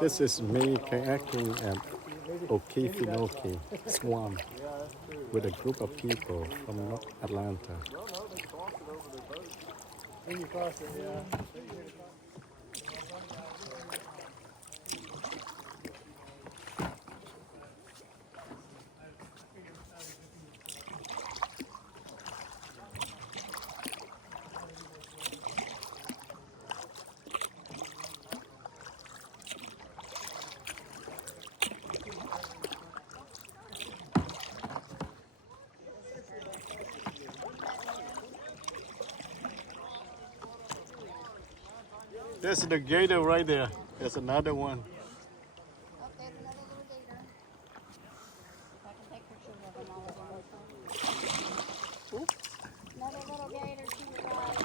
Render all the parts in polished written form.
This is me kayaking at Okefenokee Swamp with a group of people from North Atlanta. When you cross it, yeah. There's the gator right there. There's another one. Oh, there's another little gator. If I can take pictures of them all at once. Another little gator to the right.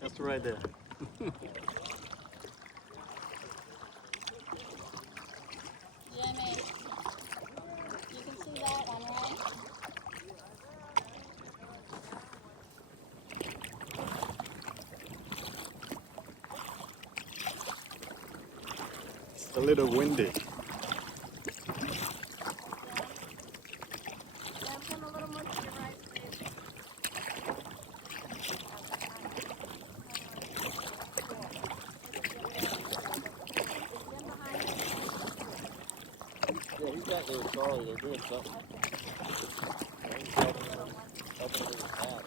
That's right there. Jimmy, you can see that one, right? It's a little windy. Yeah, come a little more to the right, please. Yeah, he's got there, Charlie. They're doing something. He's helping him with his hat.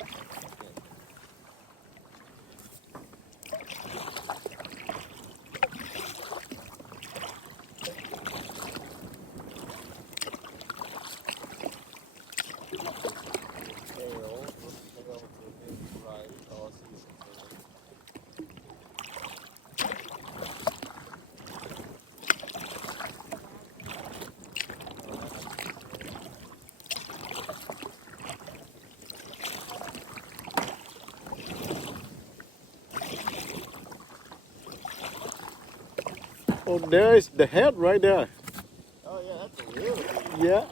Oh, there is the head right there. Oh yeah, that's a really big. Yeah.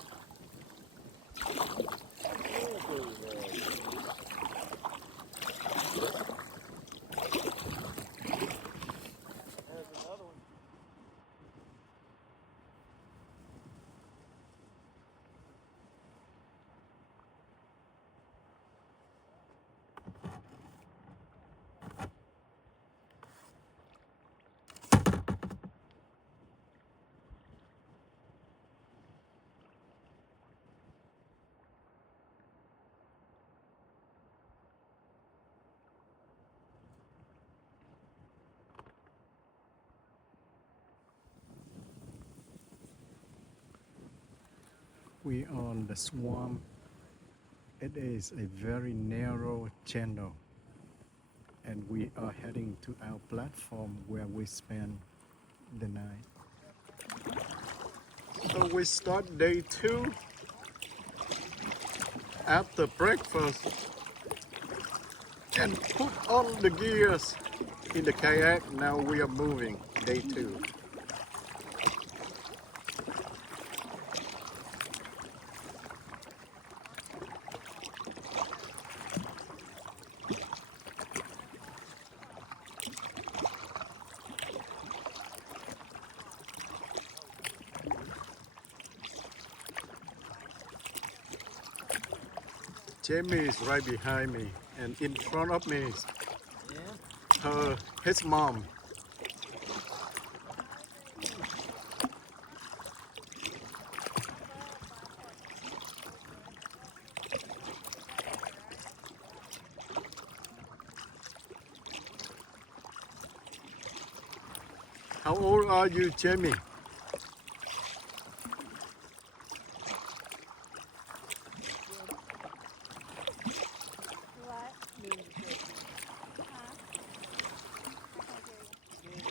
We on the swamp. It is a very narrow channel, and we are heading to our platform where we spend the night. So we start day 2 after breakfast and put on the gears in the kayak. Now we are moving day 2. Jamie is right behind me, and in front of me is his mom. How old are you, Jamie? What? Huh? I can't hear you.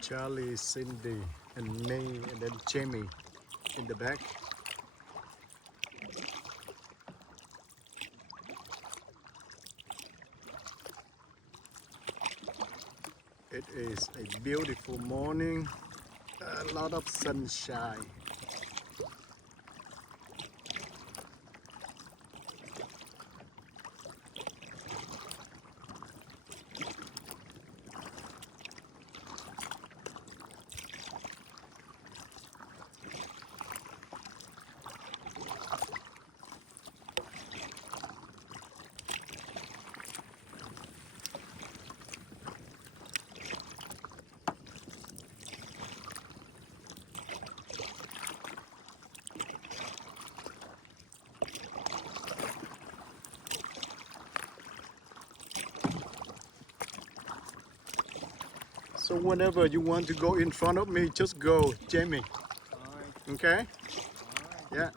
Charlie, Cindy, and me, and then Jamie in the back. is a beautiful morning, a lot of sunshine. So whenever you want to go in front of me, just go, Jamie. Alright, Okay? alright. Yeah.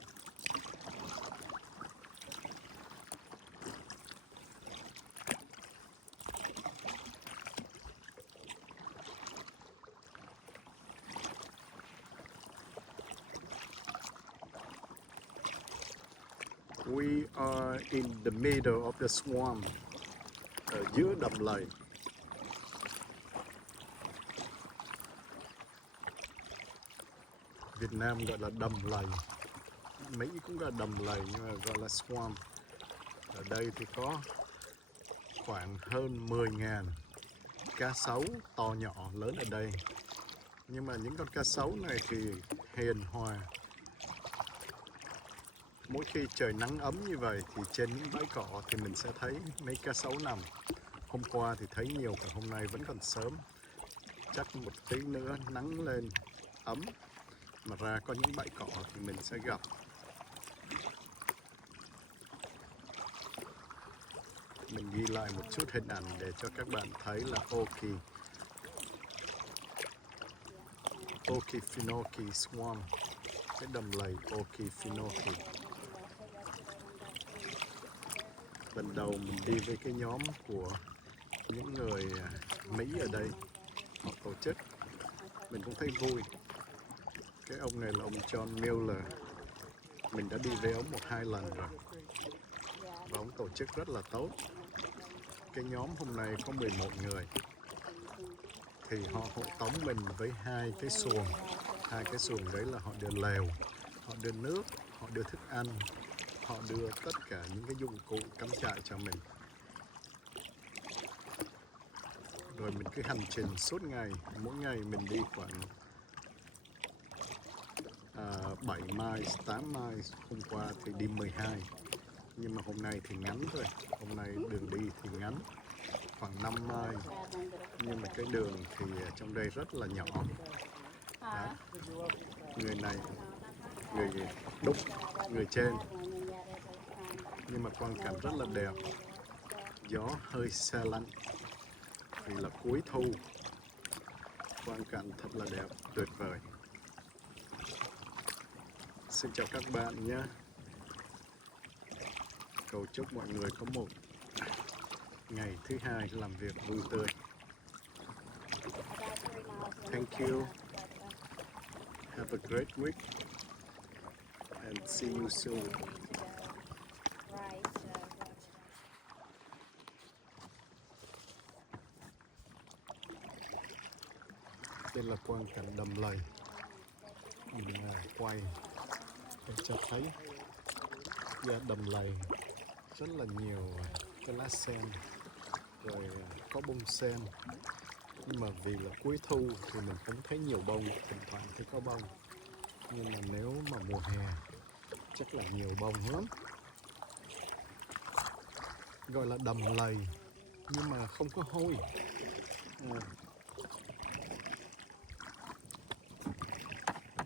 We are in the middle of the swamp, ở giữa đầm lầy. Việt Nam gọi là đầm lầy, Mỹ cũng gọi đầm lầy nhưng mà gọi là swamp. Ở đây thì có khoảng hơn 10.000 cá sấu to nhỏ lớn ở đây. Nhưng mà những con cá sấu này thì hiền hòa. Mỗi khi trời nắng ấm như vậy thì trên những bãi cỏ thì mình sẽ thấy mấy cá sấu nằm. Hôm qua thì thấy nhiều, còn hôm nay vẫn còn sớm. Chắc một tí nữa nắng lên ấm mà ra có những bãi cỏ thì mình sẽ gặp. Mình ghi lại một chút hình ảnh để cho các bạn thấy là Okefenokee Swamp, cái đầm lầy Okefenokee. Lần đầu mình đi với cái nhóm của những người Mỹ ở đây, họ tổ chức, mình cũng thấy vui. Cái ông này là ông John Miller, mình đã đi với ông 1-2 lần rồi và ông tổ chức rất là tốt. Cái nhóm hôm nay có 11 người thì họ hộ tống mình với 2 cái xuồng. 2 cái xuồng đấy là họ đưa lèo, họ đưa nước, họ đưa thức ăn, họ đưa tất cả những cái dụng cụ cắm trại cho mình. Rồi mình cứ hành trình suốt ngày, mỗi ngày mình đi khoảng 7 miles, 8 miles, hôm qua thì đi 12. Nhưng mà hôm nay thì ngắn thôi, hôm nay đường đi thì ngắn, khoảng 5 miles. Nhưng mà cái đường thì trong đây rất là nhỏ. Đó. Người này, người đúc, người trên. Nhưng mà quang cảnh rất là đẹp, gió hơi se lạnh vì là cuối thu, quang cảnh thật là đẹp, tuyệt vời. Xin chào các bạn nhé. Cầu chúc mọi người có một ngày thứ hai làm việc vui tươi. Thank you. Have a great week and see you soon. Đây là quang cảnh đầm lầy. Mình quay để cho thấy đầm lầy rất là nhiều cái lá sen, rồi có bông sen. Nhưng mà vì là cuối thu thì mình không thấy nhiều bông, thỉnh thoảng thấy có bông. Nhưng mà nếu mà mùa hè chắc là nhiều bông lắm. Gọi là đầm lầy nhưng mà không có hôi.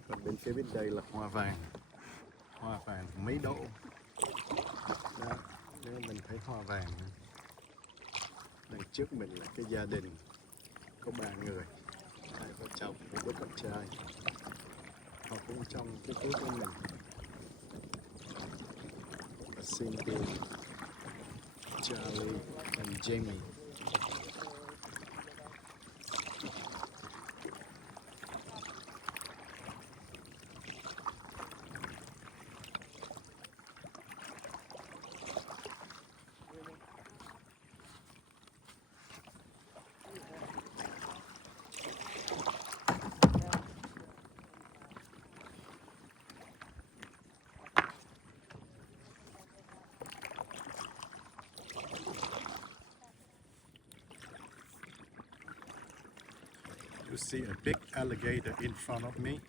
Còn bên phía bên đây là hoa vàng mấy độ. Đó, nếu mình thấy hoa vàng. Đằng trước mình là cái gia đình có 3 người, 2 vợ chồng, 1 đứa con trai. Họ cũng trong cái túi của mình. Và Cindy, Charlie and Jamie. see a big alligator in front of me.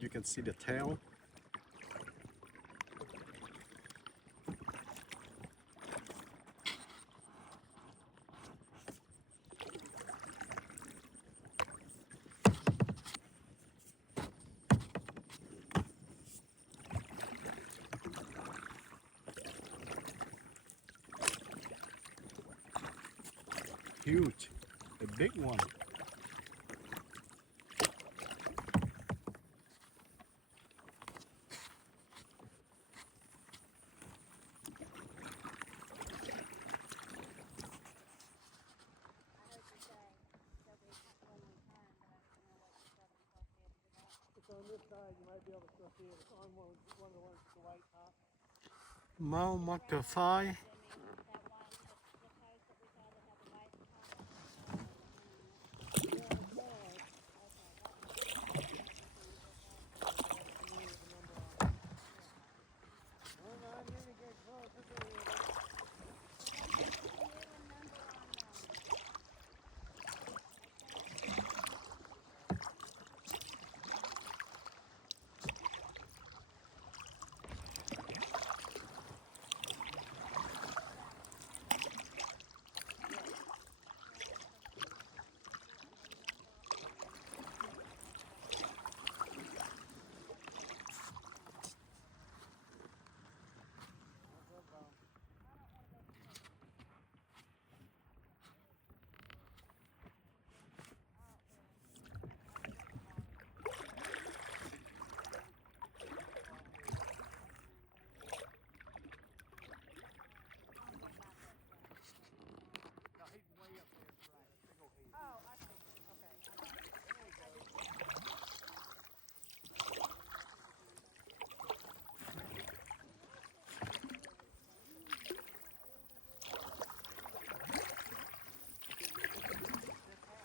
You can see the tail. Huge, a big one. It's on this side, you might be able to still see it. It's on one of the ones with the white top.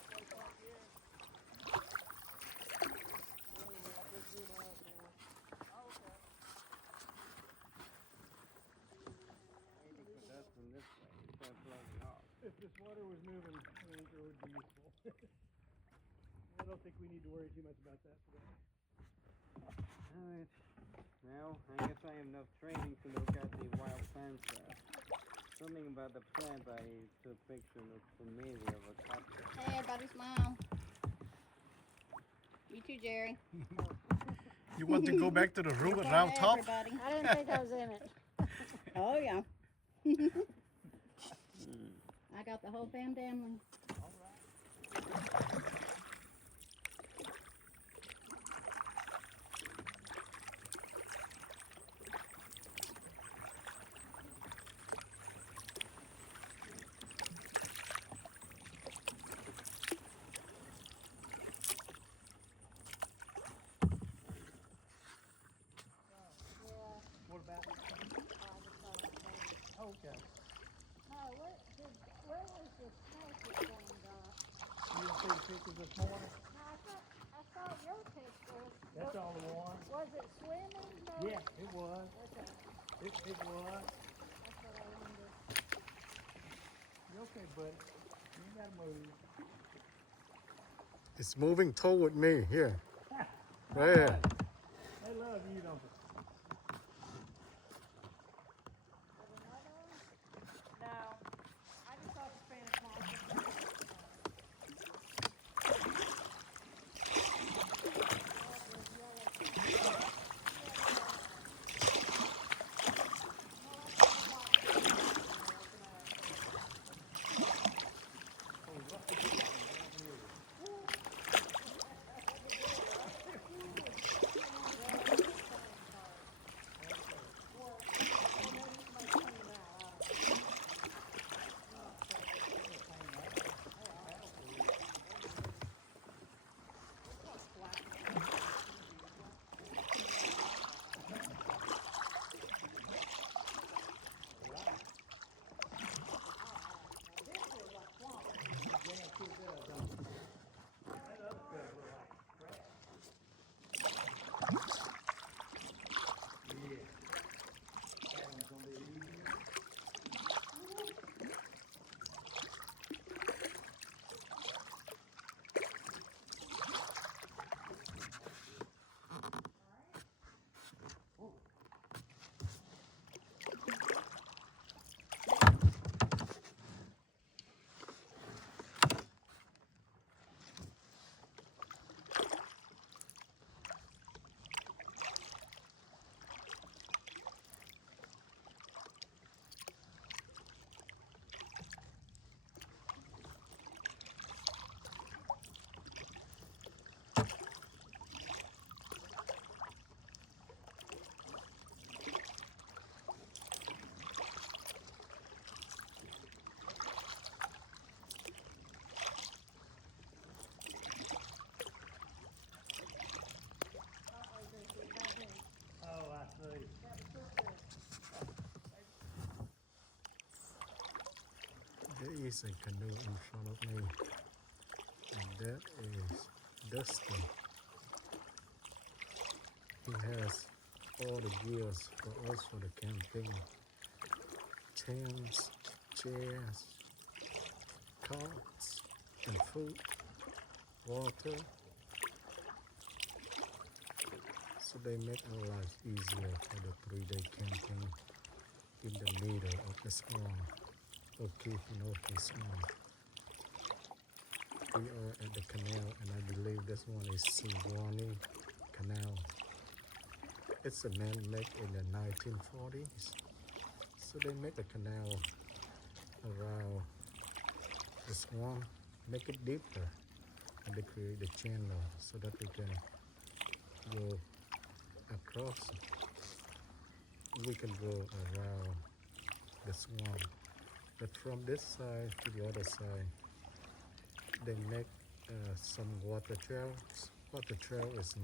Okefenokee. If this water was moving, I think it would be useful. I don't think we need to worry too much about that today. Alright. Well, I guess I have enough training to look at the wild plants there. Something about the plant I took a picture looks familiar, but Hey, everybody smile. You too, Jerry. You want to go back to the room around top? Everybody. I didn't think I was in it. Oh, yeah. I got the whole family. What about it? Oh, okay. Where was the snake thing, Doc? You didn't see the pictures this morning? No, I saw your picture. That's all the one. Was it swimming? No? Yeah, it was. Okay, It was. that's what I wondered. You okay, buddy? You ain't gotta move. It's moving toward me here. Right here. They love you, don't they? No, I just saw the Spanish monster. is a canoe in front of me, and that is Dustin. He has all the gears for us for the camping: tents, chairs, carts, and food, water. So they make our lives easier for the 3-day camping in the middle of the swamp, Okefenokee swamp. We are at the canal, and I believe this one is Suwannee Canal. It's a man-made in the 1940s. So they make a canal around the swamp, make it deeper, and they create the channel so that we can go across. We can go around the swamp, but from this side to the other side, they make some water trails. Water trail is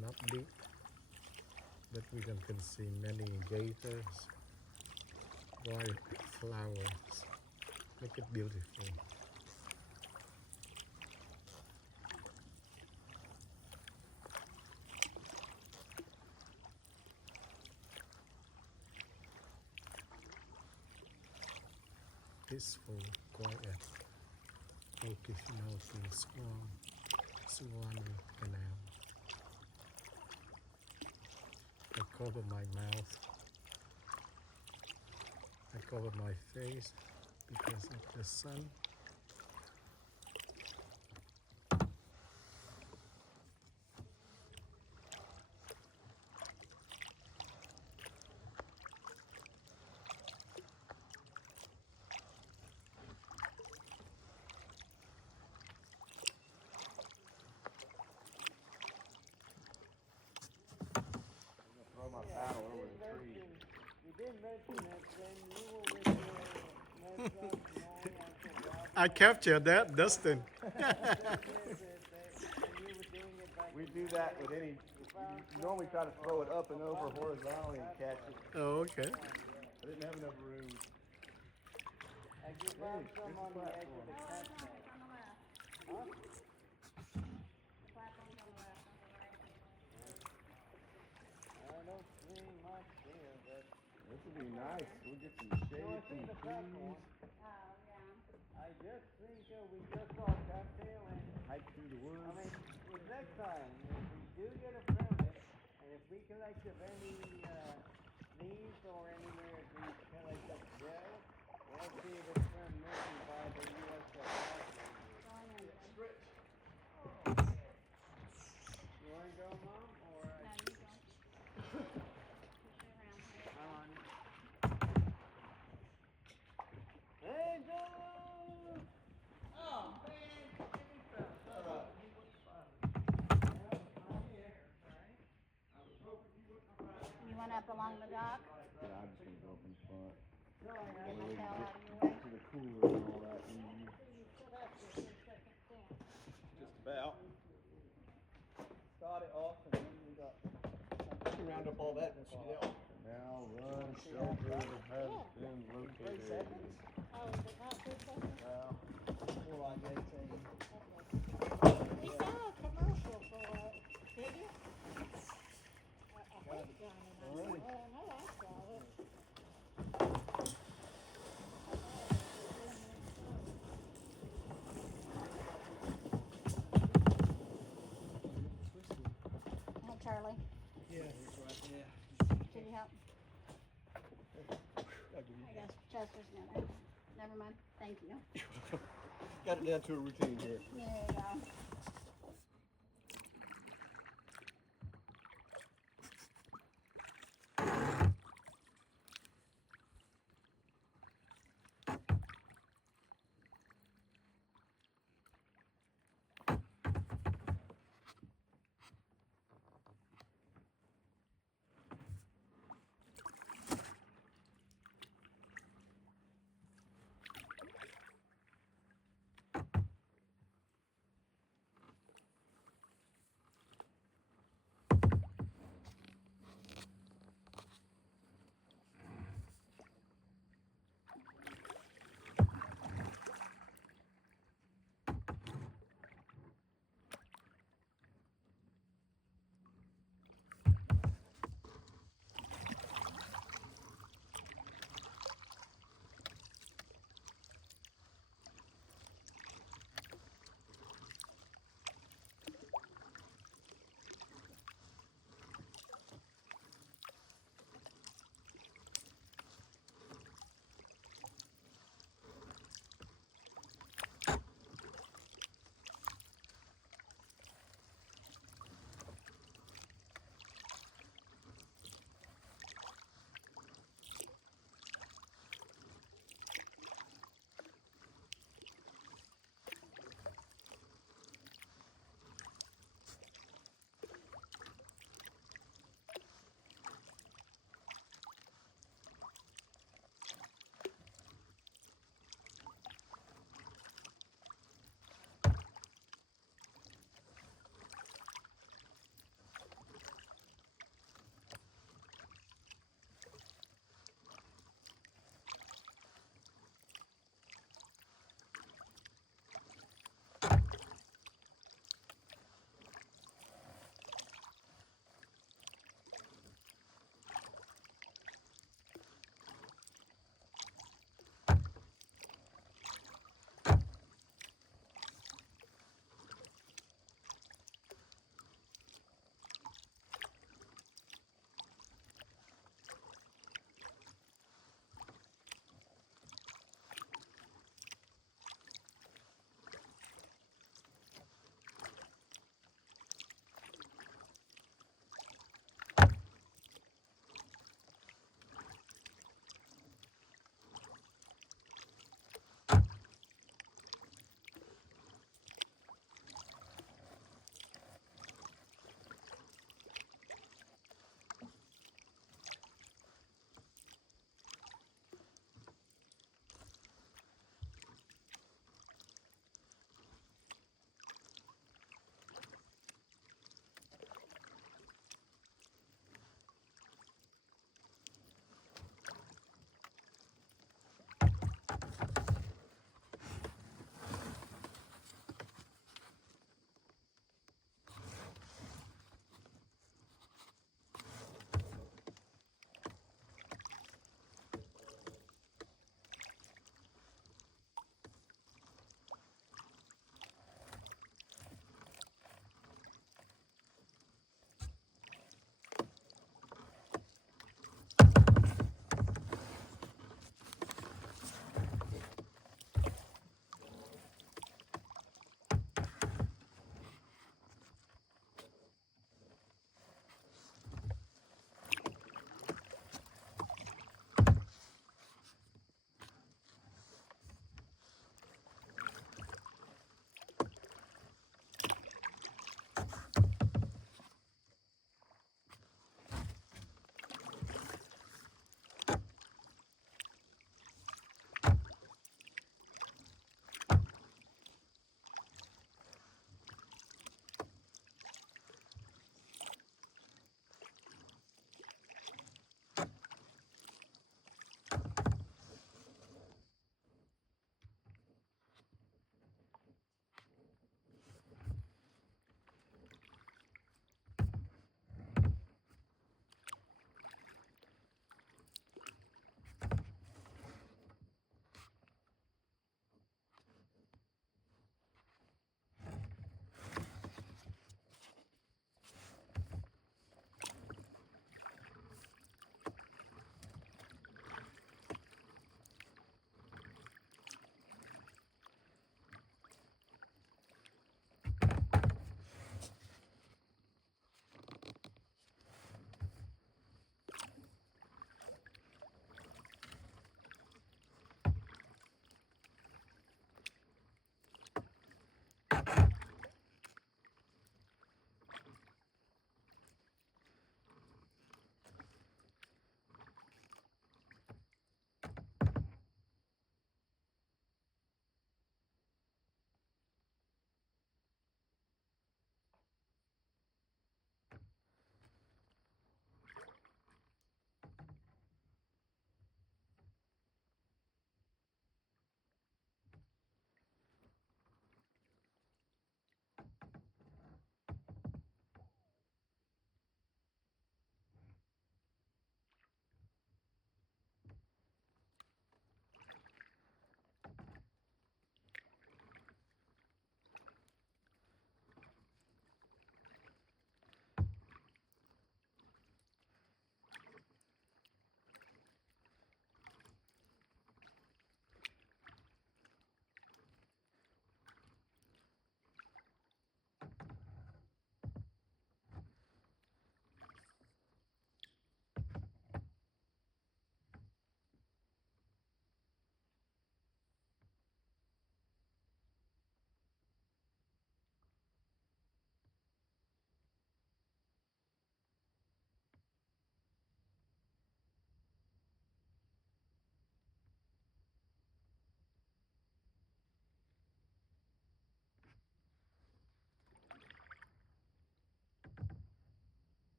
not deep, but we can see many gators, wild flowers, make it beautiful. Peaceful, quiet, Okefenokee swamp, Suwannee Canal. I cover my mouth, I cover my face because of the sun. Throw my paddle over the tree. You did mention that when you were with your messed up mowing like the wild. I captured that, Dustin. We do that with any. You normally try to throw it up and over horizontally and catch it. Oh, okay. I didn't have enough room. And you found some on the edge of the campsite. On the left. Huh? The platform's on the left, not the right. I don't see much here, but This would be nice. We'll get some you shade, want to see some the trees. platform? Oh, yeah. I just think we just saw a cattail and Hike through the woods. I mean, with next time, if we do get a permit, and if we collect of any leaves or anywhere we collect of gel, we'll see if it's permitted by the U.S. Forest Service. Going in there. You want to go, Mom, or No, you go. Push it around here. I'm on it? Hey, Joe! Oh, man, give me some. You went up along the dock? Yeah, I'm just gonna go up in front. Get the hell out of your way. To the cooler and all that. Just about. Start it off and then we got. Round up all that and see that. Now run shelter has been located. Oh, is it not 3 seconds? Well, more like 18. We saw a commercial for it, did you? I think Johnny and I saw it. I know I saw it. Hi, Charlie. Yeah, it's right there. Can you help? I guess Chester's gonna. Never mind. Thank you. Got it down to a routine here. There you go.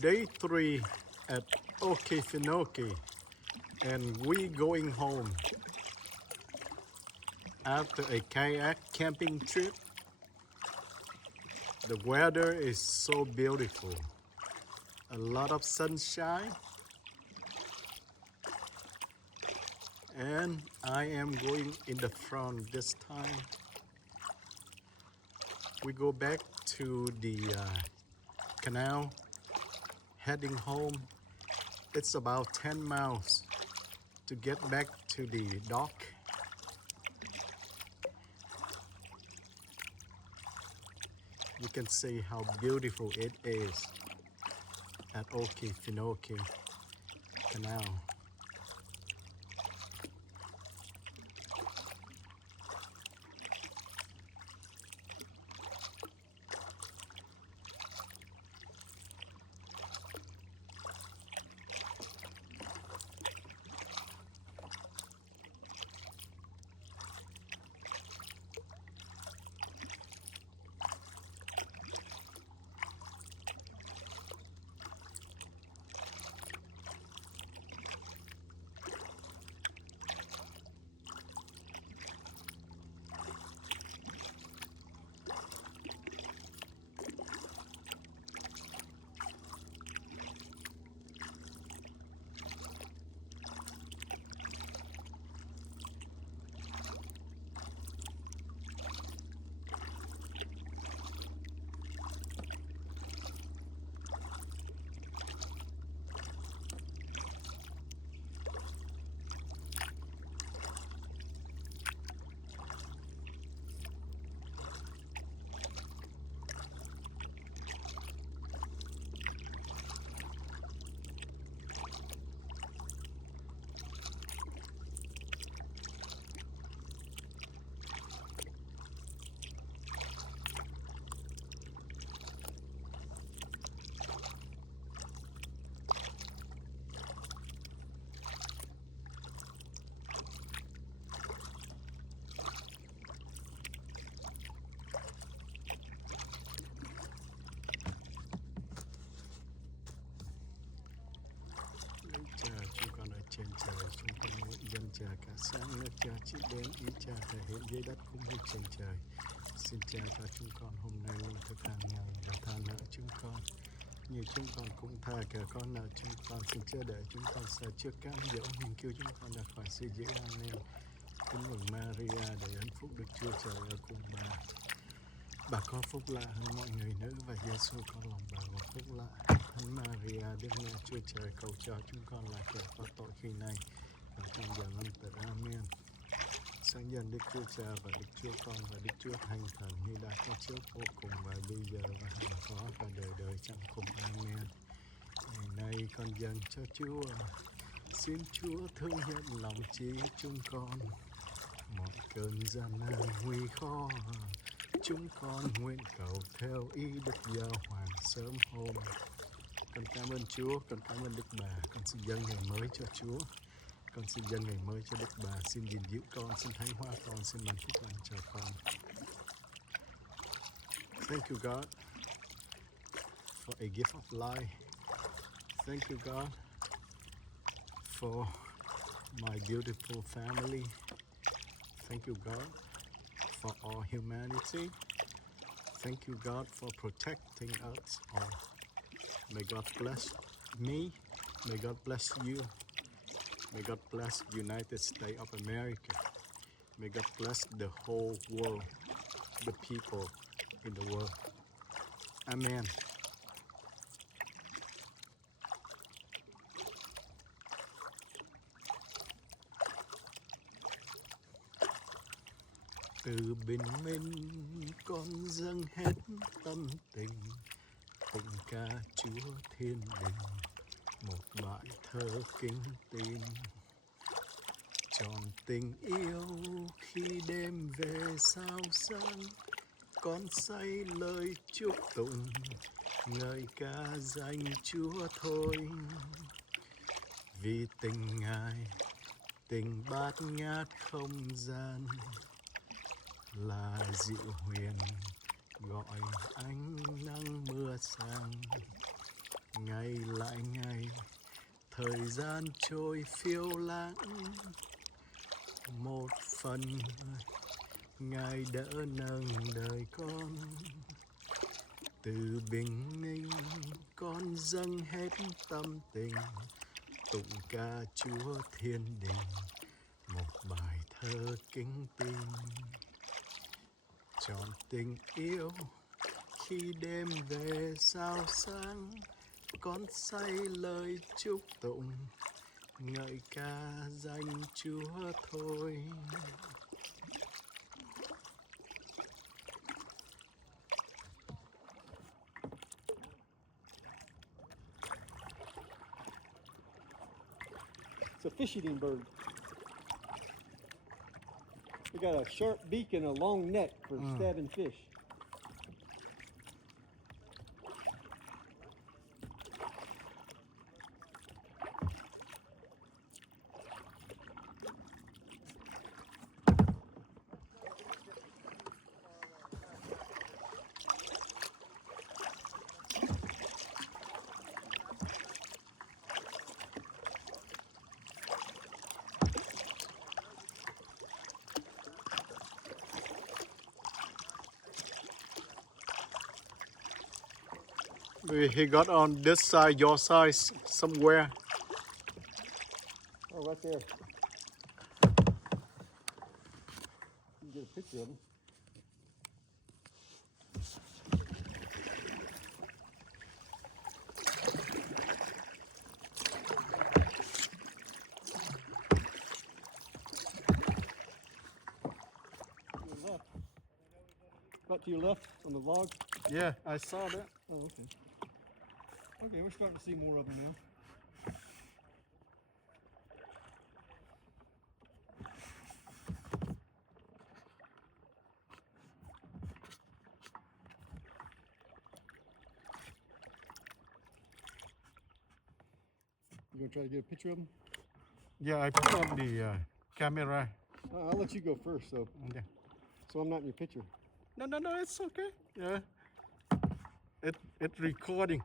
Day 3 at Okefenokee, and we going home after a kayak camping trip. The weather is so beautiful, a lot of sunshine, and I am going in the front this time. We go back to the canal, heading home. It's about 10 miles to get back to the dock. You can see how beautiful it is at Okefenokee Canal. Chúng con ở trên trời, chúng con nguyện dân cha cả sáng nước cha chỉ đến ý cha thể hiện dưới đất cũng như trên trời. Xin cha cho chúng con hôm nay lương thực hàng ngày và tha nợ chúng con như chúng con cũng tha kẻ có nợ chúng con. Xin chớ để chúng con sợ trước cám dỗ, nhưng cứu chúng con ra khỏi sự dữ. Amen. Kính mừng Maria, đầy ơn phúc Đức Chúa Trời ở cùng bà. Bà có phúc lạ hơn mọi người nữ, và Giêsu con lòng bà có phúc lạ. Thánh Maria, Đức Mẹ Chúa Trời, cầu cho chúng con là kẻ có tội khi này và trong giờ lâm tử. Amen. Sáng dân Đức Chúa Cha và Đức Chúa Con và Đức Chúa Thánh Thần, như đã có trước vô cùng và bây giờ và hằng có và đời đời chẳng cùng. Amen. Ngày nay con dâng cho Chúa, xin Chúa thương hiện lòng trí chúng con. Mọi cơn gian nan nguy khó, chúng con nguyện cầu theo ý Đức Giáo Hoàng sớm hôm. Con cảm ơn Chúa, con cảm ơn Đức Bà. Con xin dâng ngày mới cho Chúa. Con xin dâng ngày mới cho Đức Bà. Xin gìn giữ con, xin thánh hóa con, xin ban phúc lành cho con. Thank you God for a gift of life. Thank you God for my beautiful family. Thank you God for all humanity. Thank you God for protecting us all. May God bless me. May God bless you. May God bless United States of America. May God bless the whole world, the people in the world. Amen. Từ bình minh con dâng hết tâm tình, tụng ca Chúa thiên đình, một bài thơ kính tin. Tròn tình yêu khi đêm về sao sáng, con say lời chúc tụng, ngợi ca danh Chúa thôi. Vì tình Ngài, tình bát ngát không gian, là dịu huyền gọi ánh nắng mưa sang. Ngày lại ngày, thời gian trôi phiêu lãng. Một phần Ngài đỡ nâng đời con. Từ bình minh con dâng hết tâm tình, tụng ca Chúa thiên đình, một bài thơ kính tin. Trọn tình yêu khi đêm về sao sáng, con say lời chúc tụng, ngợi ca danh Chúa thôi. It's a fish-eating bird. They got a sharp beak and a long neck for stabbing fish. He got on this side, your side, somewhere. Oh, right there. You can get a picture of him. To your left. Right to your left on the log. Yeah, I saw that. Oh, okay. Okay, we're starting to see more of them now. You gonna try to get a picture of them? Yeah, I put on the camera. I'll let you go first, though, Yeah. so I'm not in your picture. No, it's okay. Yeah. It's recording.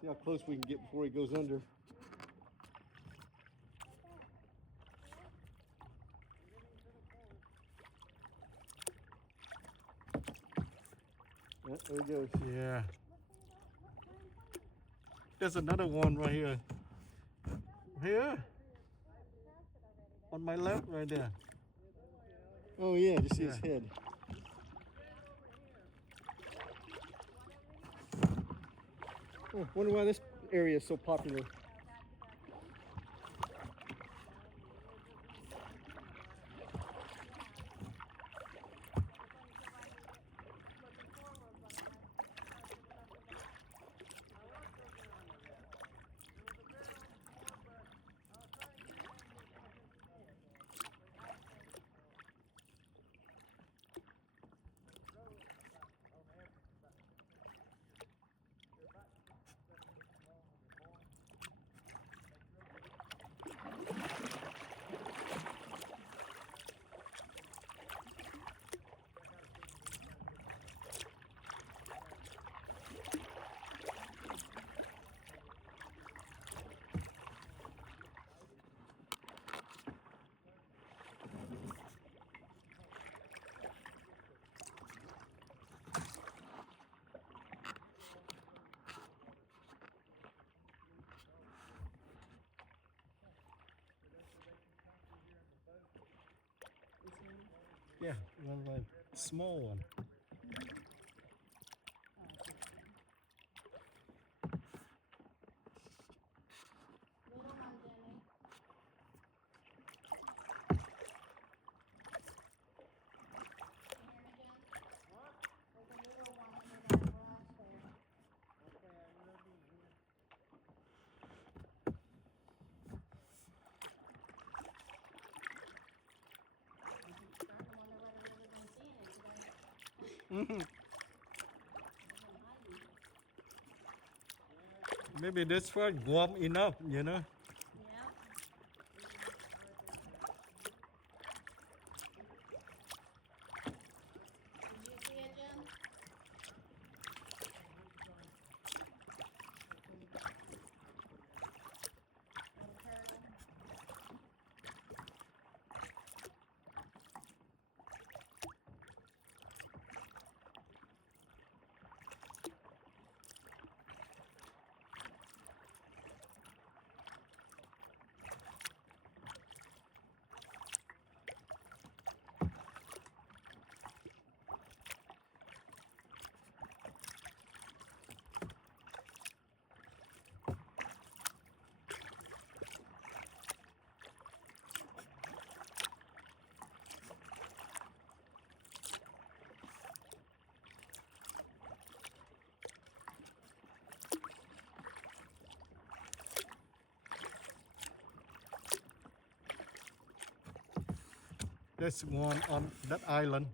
See how close we can get before he goes under. Yeah, there he goes. Yeah. There's another one right here. Here. On my left, right there. Oh yeah, just see his Yeah. head. Oh, wonder why this area is so popular. Yeah, one like small one. Little one, Jenny. Can you hear me, Jen? What? There's a little one under that grass there. Starting to wonder whether we're ever gonna see it today. Maybe this one warm enough, you know. Yeah. There's one on that island.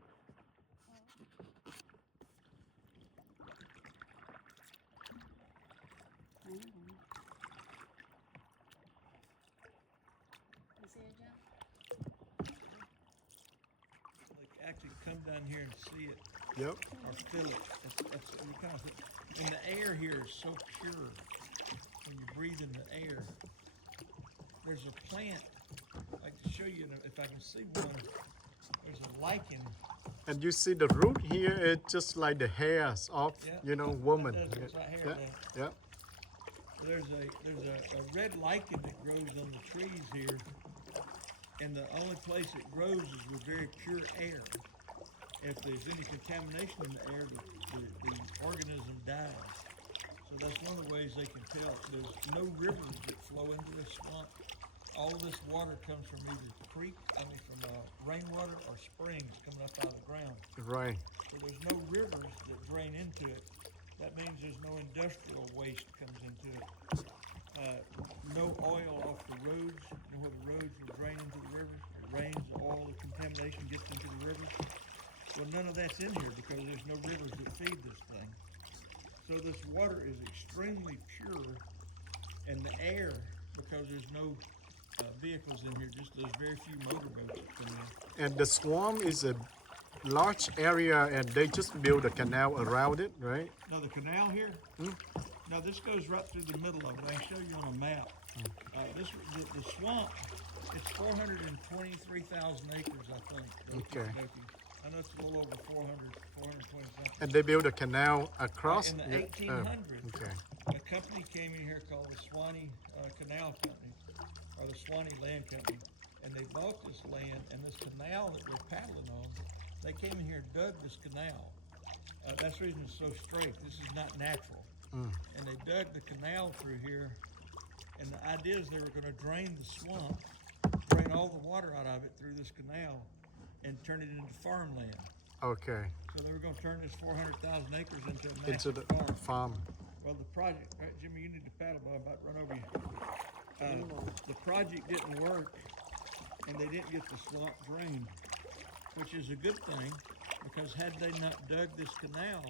You see it, John? Like actually come down here and see it Yep. or feel it. That's you kind of, and the air here is so pure when you breathe in the air. There's a plant. I'd like to show you if I can see one. There's a lichen. And you see the root here, it's just like the hairs of, Yeah, you know, that woman. does, it's right here, Yeah. Yeah. There's a red lichen that grows on the trees here, and the only place it grows is with very pure air. If there's any contamination in the air, the organism dies. So that's one of the ways they can tell. There's no rivers that flow into this swamp. All of this water comes from either from rainwater or springs coming up out of the ground. Right. So there's no rivers that drain into it. That means there's no industrial waste comes into it. No oil off the roads. You know where the roads will drain into the rivers? It rains, the oil, the contamination gets into the rivers. Well, none of that's in here because there's no rivers that feed this thing. So this water is extremely pure, and the air, because there's no vehicles in here, just those very few motorboats that come in. And the swamp is a large area and they just build a canal around it, right? Now the canal here, now this goes right through the middle of it. I can show you on a map. The swamp, it's 423,000 acres, I think. Okay. I know it's a little over 420 something. And they build a canal across? In the Yeah. 1800s, Okay. a company came in here called the Swanee Canal Company, or the Swanee Land Company, and they bought this land and this canal that we're paddling on. They came in here and dug this canal. That's the reason it's so straight. This is not natural. And they dug the canal through here, and the idea is they were going to drain the swamp, drain all the water out of it through this canal, and turn it into farmland. Okay. So they were going to turn this 400,000 acres into a Into massive the farm. farm. Well, the project, right, Jimmy, you need to paddle, but I'm about to run over you. The project didn't work, and they didn't get the swamp drained, which is a good thing, because had they not dug this canal,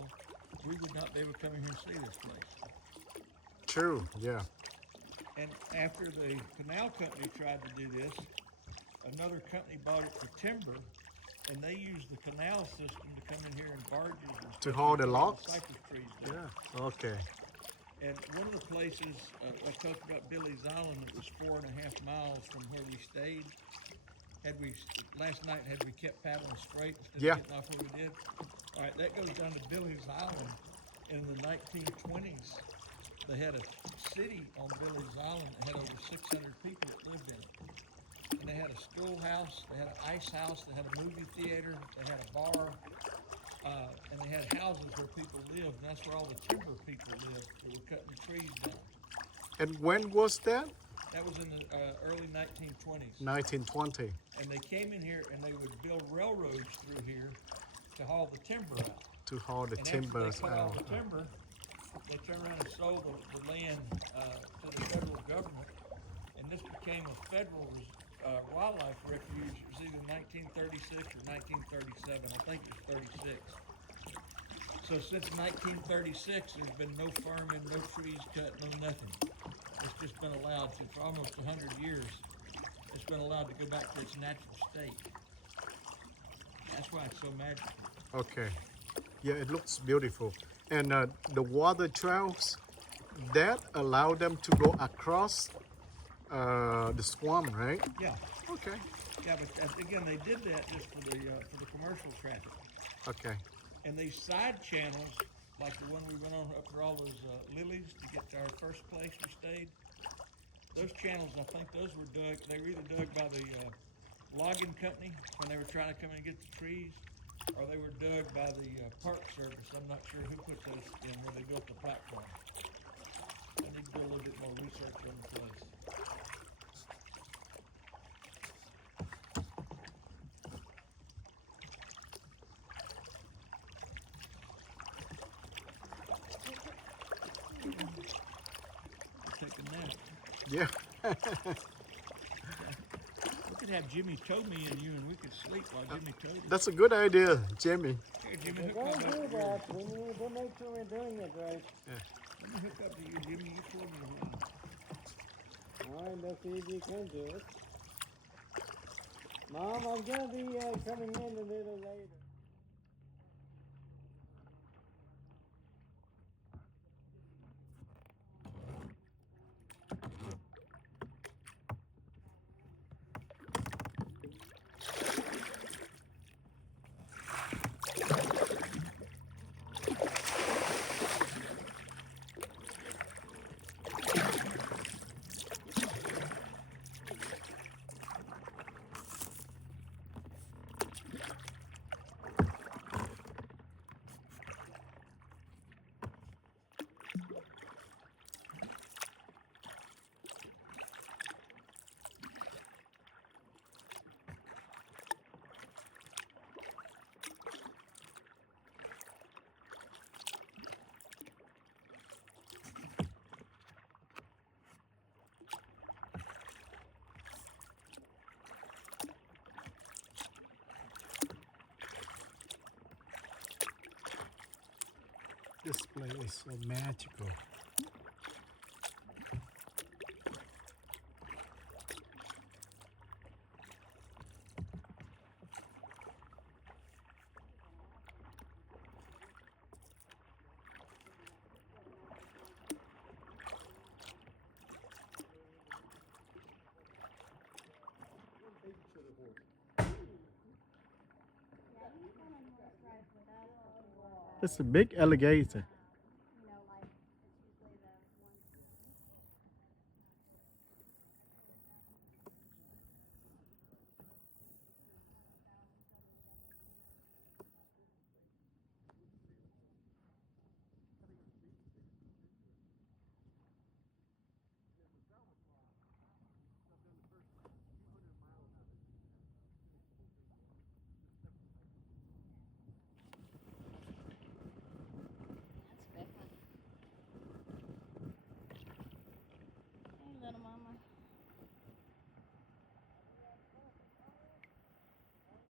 we would not be able to come in here and see this place. True, yeah. And after the canal company tried to do this, another company bought it for timber, and they used the canal system to come in here in barges and To stuff haul the and logs? cypress trees down. Yeah. Okay. And one of the places, I talked about Billy's Island, that was 4.5 miles from where we stayed. Last night, had we kept paddling straight instead Yeah. of getting off where we did? All right, that goes down to Billy's Island. In the 1920s, they had a city on Billy's Island that had over 600 people that lived in it. And they had a schoolhouse, they had an ice house, they had a movie theater, they had a bar, and they had houses where people lived, and that's where all the timber people lived, that were cutting the trees down. And when was that? That was in the early 1920s. 1920. And they came in here and they would build railroads through here to haul the timber out. To haul the And timbers after they cut all out. the timber, they turned around and sold the land to the federal government, and this became a federal wildlife refuge. It was either 1936 or 1937. I think it was 36. So since 1936, there's been no farming, no trees cut, no nothing. It's just been allowed to, for almost 100 years, it's been allowed to go back to its natural state. That's why it's so magical. Okay. Yeah, it looks beautiful. And the water trails, that allow them to go across the swamp, right? Yeah, Okay. yeah, but again, they did that just for the commercial traffic. Okay. And these side channels, like the one we went on up for all those lilies to get to our first place we stayed, those channels, I think those were dug, they were either dug by the logging company when they were trying to come in and get the trees, or they were dug by the Park Service. I'm not sure who put those in where they built the platform. I need to do a little bit more research on the place. Take a nap. Yeah. Look at could have Jimmy tow me and you, and we could sleep while Jimmy towed me. That's a good idea, Jimmy. Here, Jimmy, We're hook gonna up do to that. We'll make sure we're doing it right. Let me hook up to you, Jimmy. You told me when. Alright, let's see if you can do it. Mom, I'm gonna be coming in a little later. This place is so magical. It's a big alligator.